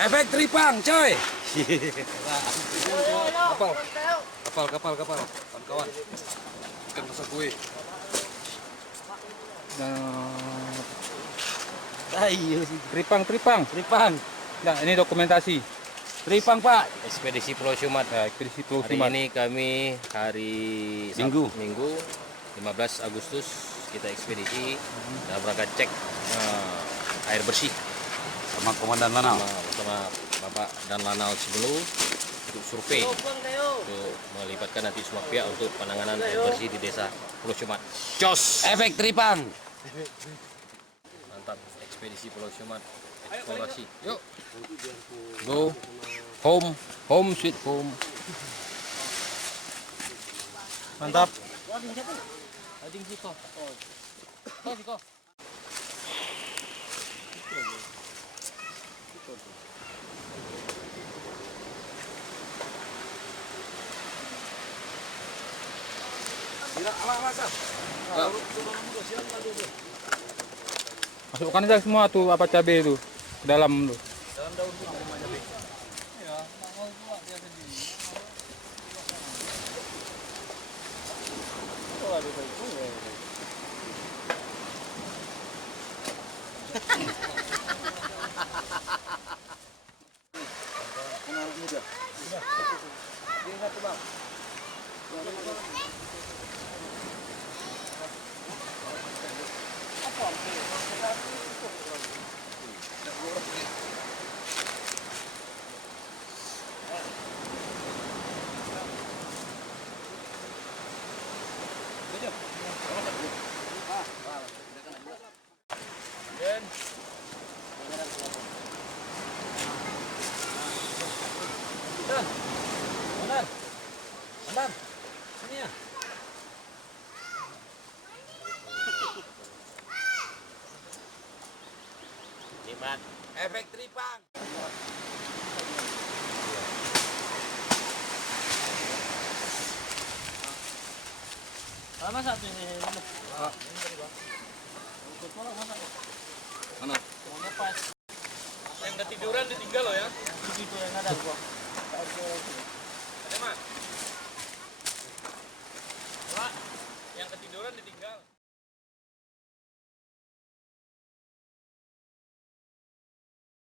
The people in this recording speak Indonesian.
Efek tripang, coy. Kapal, kawan-kawan. Ikan masak kue. Tripang. Nah, ini dokumentasi. Tripang, Pak. Ekspedisi Pulau Sumat. Ya, ekspedisi Pulau Hari Sumat. ini kami hari Minggu. Minggu 15 Agustus kita ekspedisi dan berangkat cek air bersih Sama Komandan Lanal. bersama Bapak dan Lanal Sibelu untuk survei untuk melibatkan nanti semua pihak untuk penanganan air bersih di desa Pulau Sumat. Jos! Efek tripang. Mantap, ekspedisi Pulau Sumat eksplorasi. Yuk. Go home sweet home. Mantap. Masukkan aja semua tuh apa cabai itu ke dalam tuh. Komandan, sini ya. Efek tripang. Mana satu ini? Mana? Mana pas? Yang ketiduran ditinggal loh ya. Begitu yang ada gua.